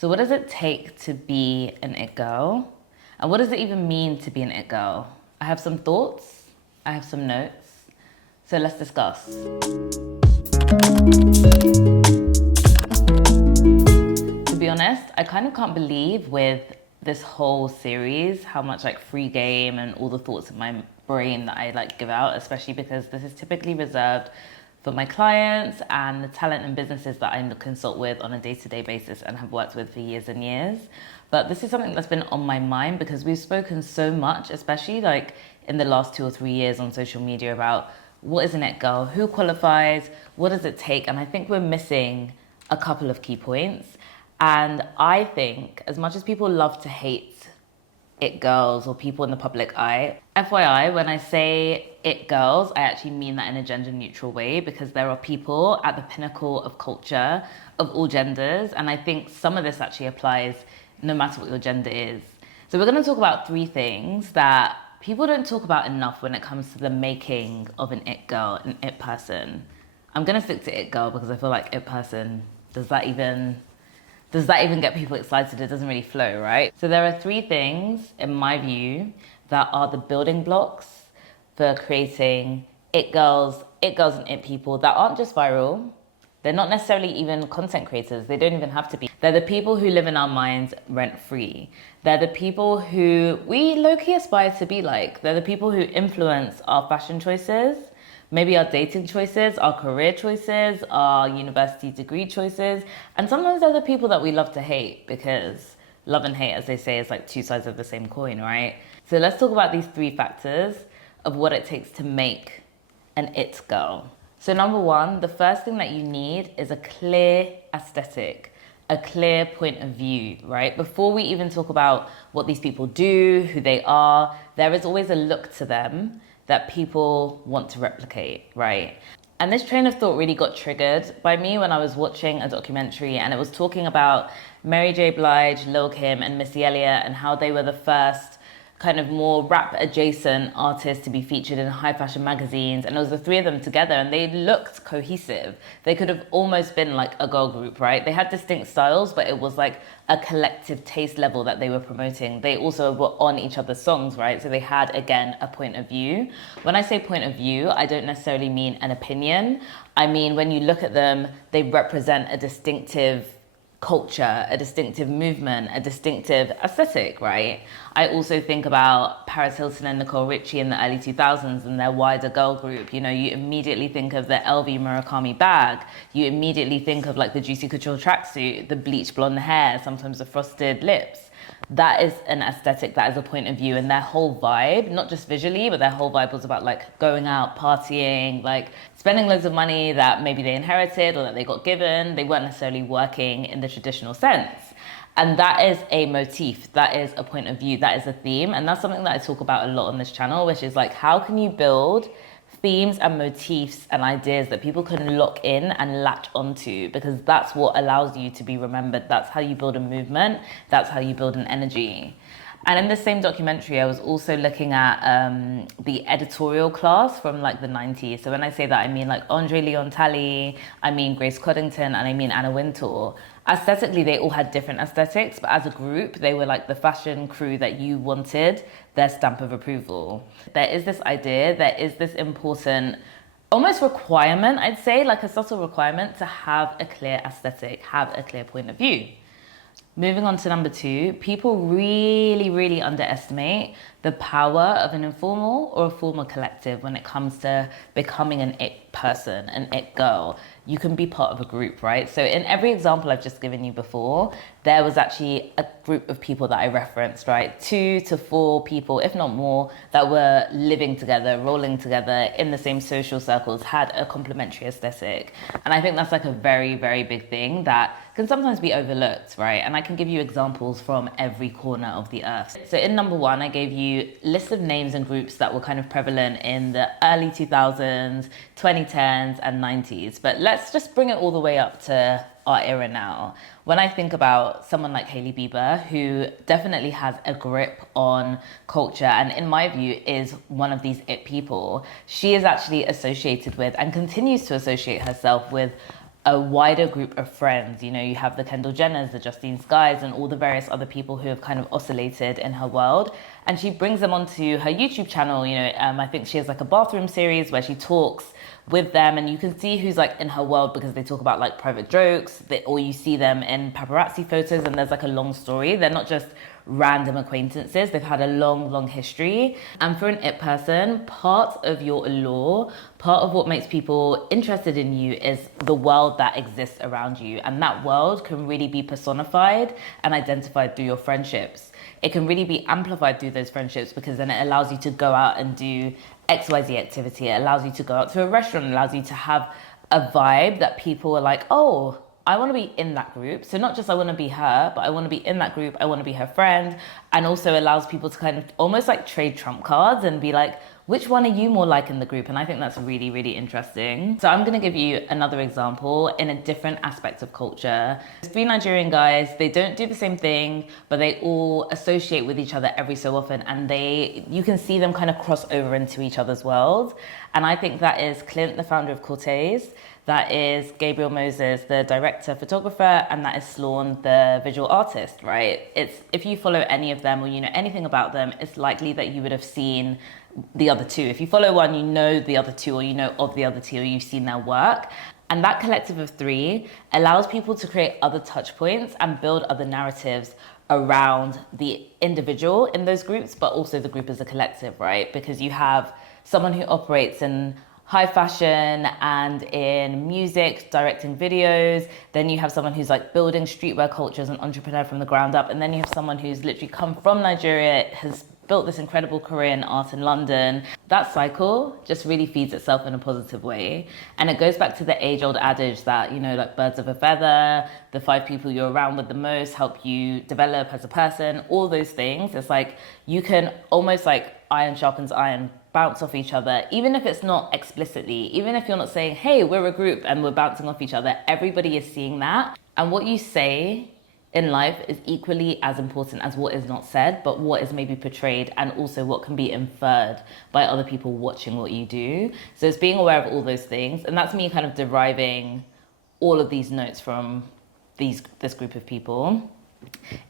So what does it take to be an it girl? And what does it even mean to be an it girl? I have some thoughts, I have some notes, so let's discuss. To be honest, I kind of can't believe with this whole series how much like free game and all the thoughts in my brain that I like give out, especially because this is typically reserved for my clients and the talent and businesses that I consult with on a day-to-day basis and have worked with for years and years. But this is something that's been on my mind because we've spoken so much, especially like in the last 2 or 3 years on social media, about what is an it girl, who qualifies, what does it take, and I think we're missing a couple of key points. And I think as much as people love to hate it girls or people in the public eye, FYI, when I say it girls, I actually mean that in a gender neutral way, because there are people at the pinnacle of culture of all genders. And I think some of this actually applies no matter what your gender is. So we're going to talk about 3 things that people don't talk about enough when it comes to the making of an it girl, an it person. I'm going to stick to it girl because I feel like it person, does that even get people excited? It doesn't really flow, right? So there are 3 things, in my view, that are the building blocks for creating it girls and it people that aren't just viral. They're not necessarily even content creators. They don't even have to be. They're the people who live in our minds rent-free. They're the people who we low-key aspire to be like. They're the people who influence our fashion choices, maybe our dating choices, our career choices, our university degree choices. And sometimes they're the people that we love to hate, because love and hate, as they say, is like 2 sides of the same coin, right? So let's talk about these 3 factors of what it takes to make an it girl. So number 1, the first thing that you need is a clear aesthetic, a clear point of view, right? Before we even talk about what these people do, who they are, there is always a look to them that people want to replicate, right? And this train of thought really got triggered by me when I was watching a documentary, and it was talking about Mary J. Blige, Lil' Kim, and Missy Elliott, and how they were the first kind of more rap adjacent artists to be featured in high fashion magazines. And it was the 3 of them together, and they looked cohesive. They could have almost been like a girl group, right? They had distinct styles, but it was like a collective taste level that they were promoting. They also were on each other's songs, right? So they had, again, a point of view. When I say point of view, I don't necessarily mean an opinion. I mean, when you look at them, they represent a distinctive culture, a distinctive movement, a distinctive aesthetic, right? I also think about Paris Hilton and Nicole Richie in the early 2000s and their wider girl group. You know, you immediately think of the LV Murakami bag. You immediately think of like the Juicy Couture tracksuit, the bleached blonde hair, sometimes the frosted lips. That is an aesthetic, that is a point of view, and their whole vibe, not just visually, but their whole vibe was about like going out, partying, like spending loads of money that maybe they inherited or that they got given. They weren't necessarily working in the traditional sense. And that is a motif, that is a point of view, that is a theme. And that's something that I talk about a lot on this channel, which is like, how can you build themes and motifs and ideas that people can lock in and latch onto, because that's what allows you to be remembered. That's how you build a movement. That's how you build an energy. And in the same documentary, I was also looking at the editorial class from like the 90s. So when I say that, I mean like Andre Leon Talley, I mean Grace Coddington, and I mean Anna Wintour. Aesthetically, they all had different aesthetics, but as a group, they were like the fashion crew that you wanted their stamp of approval. There is this idea, there is this important, almost requirement, I'd say, like a subtle requirement to have a clear aesthetic, have a clear point of view. Moving on to number 2, people really underestimate the power of an informal or a formal collective when it comes to becoming an it person, an it girl. You can be part of a group, right? So in every example I've just given you before, there was actually a group of people that I referenced, right? 2 to 4 people, if not more, that were living together, rolling together in the same social circles, had a complementary aesthetic. And I think that's like a very big thing that can sometimes be overlooked, right? And I can give you examples from every corner of the earth. So in number 1, I gave you lists of names and groups that were kind of prevalent in the early 2000s, 2010s, and 90s. But let's just bring it all the way up to our era now. When I think about someone like Hailey Bieber, who definitely has a grip on culture and in my view is one of these it people, she is actually associated with and continues to associate herself with a wider group of friends. You know, you have the Kendall Jenners, the Justine Skies, and all the various other people who have kind of oscillated in her world. And she brings them onto her YouTube channel. You know, I think she has like a bathroom series where she talks with them, and you can see who's like in her world because they talk about like private jokes, or you see them in paparazzi photos, and there's like a long story. They're not just random acquaintances. They've had a long history. And for an it person, part of your allure, part of what makes people interested in you is the world that exists around you. And that world can really be personified and identified through your friendships. It can really be amplified through those friendships because then it allows you to go out and do XYZ activity. It allows you to go out to a restaurant. It allows you to have a vibe that people are like, oh, I want to be in that group. So not just I want to be her, but I want to be in that group. I want to be her friend. And also allows people to kind of almost like trade trump cards and be like, which one are you more like in the group? And I think that's really interesting. So I'm going to give you another example in a different aspect of culture. Three Nigerian guys, they don't do the same thing, but they all associate with each other every so often. And you can see them kind of cross over into each other's worlds. And I think that is Clint, the founder of Cortez. That is Gabriel Moses, the director, photographer, and that is Sloan, the visual artist, right? If you follow any of them or you know anything about them, it's likely that you would have seen the other two. If you follow one, you know the other two, or you know of the other two, or you've seen their work. And that collective of three allows people to create other touch points and build other narratives around the individual in those groups, but also the group as a collective, right? Because you have someone who operates in high fashion and in music, directing videos. Then you have someone who's like building streetwear culture as an entrepreneur from the ground up. And then you have someone who's literally come from Nigeria, has built this incredible career in art in London. That cycle just really feeds itself in a positive way. And it goes back to the age-old adage that, you know, like birds of a feather, the 5 people you're around with the most help you develop as a person, all those things. It's like you can almost like iron sharpens iron, bounce off each other, even if it's not explicitly, even if you're not saying, hey, we're a group and we're bouncing off each other, everybody is seeing that. And what you say in life is equally as important as what is not said, but what is maybe portrayed and also what can be inferred by other people watching what you do. So it's being aware of all those things. And that's me kind of deriving all of these notes from this group of people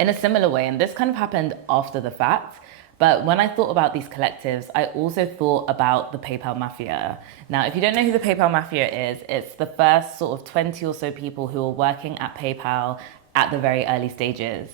in a similar way. And this kind of happened after the fact. But when I thought about these collectives, I also thought about the PayPal Mafia. Now, if you don't know who the PayPal Mafia is, it's the first sort of 20 or so people who are working at PayPal at the very early stages.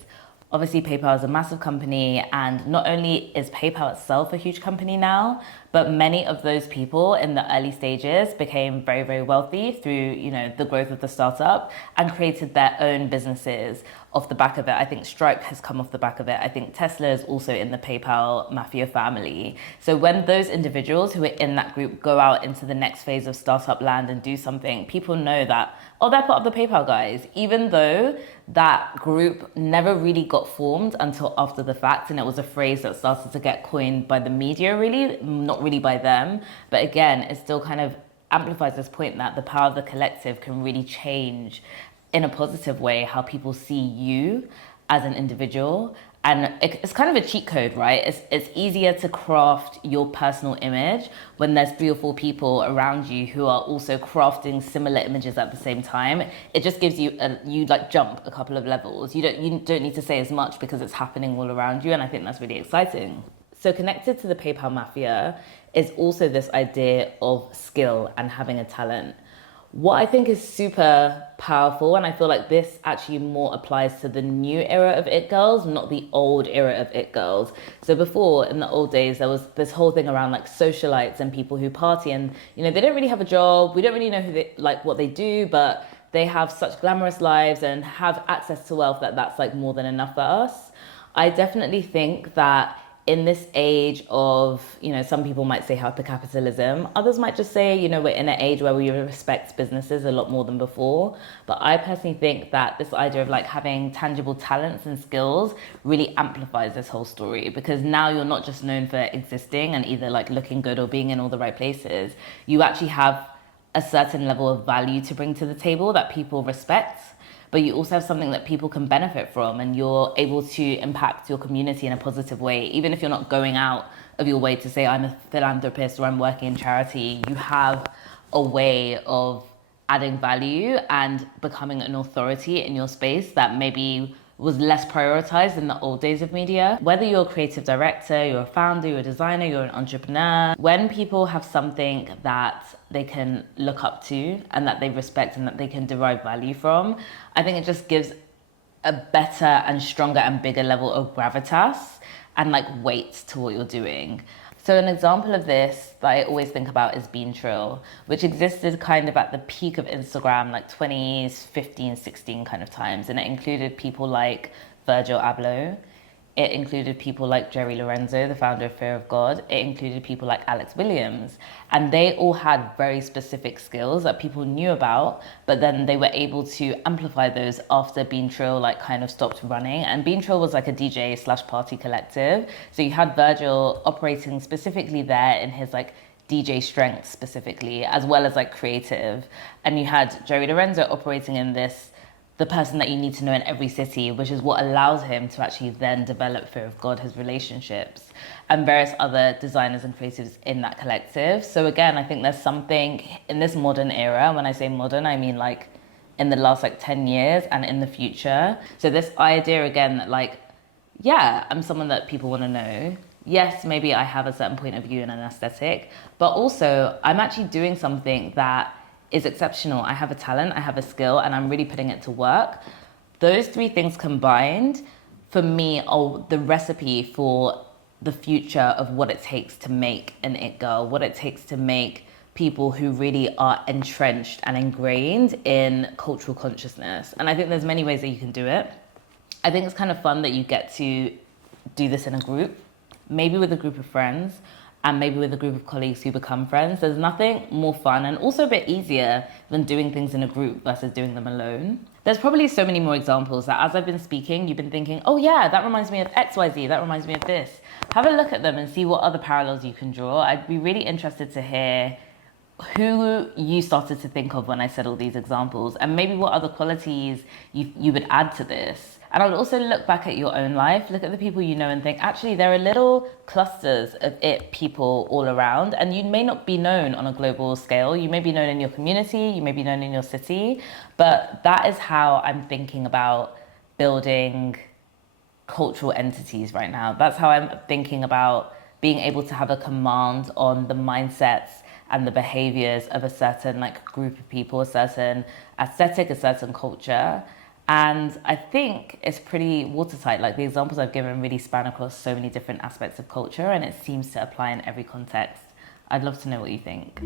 Obviously, PayPal is a massive company, and not only is PayPal itself a huge company now, but many of those people in the early stages became very wealthy through, you know, the growth of the startup and created their own businesses off the back of it. I think Stripe has come off the back of it. I think Tesla is also in the PayPal Mafia family. So when those individuals who are in that group go out into the next phase of startup land and do something, people know that, oh, they're part of the PayPal guys, even though that group never really got formed until after the fact. And it was a phrase that started to get coined by the media, really, not really by them. But again, it still kind of amplifies this point that the power of the collective can really change in a positive way how people see you as an individual. And it's kind of a cheat code, right? It's easier to craft your personal image when there's 3 or 4 people around you who are also crafting similar images at the same time. It just gives you you like jump a couple of levels. You don't need to say as much because it's happening all around you, and I think that's really exciting. So connected to the PayPal Mafia is also this idea of skill and having a talent. What I think is super powerful, and I feel like this actually more applies to the new era of it girls, not the old era of it girls. So before, in the old days, there was this whole thing around like socialites and people who party, and you know, they don't really have a job. We don't really know who they like, what they do, but they have such glamorous lives and have access to wealth that that's like more than enough for us. I definitely think that in this age of, you know, some people might say hypercapitalism, others might just say, you know, we're in an age where we respect businesses a lot more than before. But I personally think that this idea of like having tangible talents and skills really amplifies this whole story, because now you're not just known for existing and either like looking good or being in all the right places. You actually have a certain level of value to bring to the table that people respect, but you also have something that people can benefit from, and you're able to impact your community in a positive way. Even if you're not going out of your way to say, I'm a philanthropist or I'm working in charity, you have a way of adding value and becoming an authority in your space that maybe was less prioritized in the old days of media. Whether you're a creative director, you're a founder, you're a designer, you're an entrepreneur, when people have something that they can look up to and that they respect and that they can derive value from, I think it just gives a better and stronger and bigger level of gravitas and like weight to what you're doing. So an example of this that I always think about is Bean Trill, which existed kind of at the peak of Instagram, like 2015, 16 kind of times. And it included people like Virgil Abloh. It included people like Jerry Lorenzo, the founder of Fear of God. It included people like Alex Williams. And they all had very specific skills that people knew about, but then they were able to amplify those after Bean Trill like kind of stopped running. And Bean Trill was like a DJ / party collective. So you had Virgil operating specifically there in his like DJ strength specifically, as well as like creative. And you had Jerry Lorenzo operating in this, the person that you need to know in every city, which is what allows him to actually then develop Fear of God, his relationships, and various other designers and creatives in that collective. So again, I think there's something in this modern era, when I say modern, I mean like in the last like 10 years and in the future. So this idea again that like, yeah, I'm someone that people want to know. Yes, maybe I have a certain point of view and an aesthetic, but also I'm actually doing something that is exceptional. I have a talent, I have a skill, and I'm really putting it to work. Those three things combined, for me, are the recipe for the future of what it takes to make an it girl, what it takes to make people who really are entrenched and ingrained in cultural consciousness. And I think there's many ways that you can do it. I think it's kind of fun that you get to do this in a group, maybe with a group of friends, and maybe with a group of colleagues who become friends. There's nothing more fun and also a bit easier than doing things in a group versus doing them alone. There's probably so many more examples that as I've been speaking, you've been thinking, oh yeah, that reminds me of XYZ, that reminds me of this. Have a look at them and see what other parallels you can draw. I'd be really interested to hear who you started to think of when I said all these examples, and maybe what other qualities you would add to this. And I would also look back at your own life, look at the people you know and think, actually, there are little clusters of it people all around, and you may not be known on a global scale. You may be known in your community, you may be known in your city, but that is how I'm thinking about building cultural entities right now. That's how I'm thinking about being able to have a command on the mindsets and the behaviors of a certain like group of people, a certain aesthetic, a certain culture. And I think it's pretty watertight. Like the examples I've given really span across so many different aspects of culture, and it seems to apply in every context. I'd love to know what you think.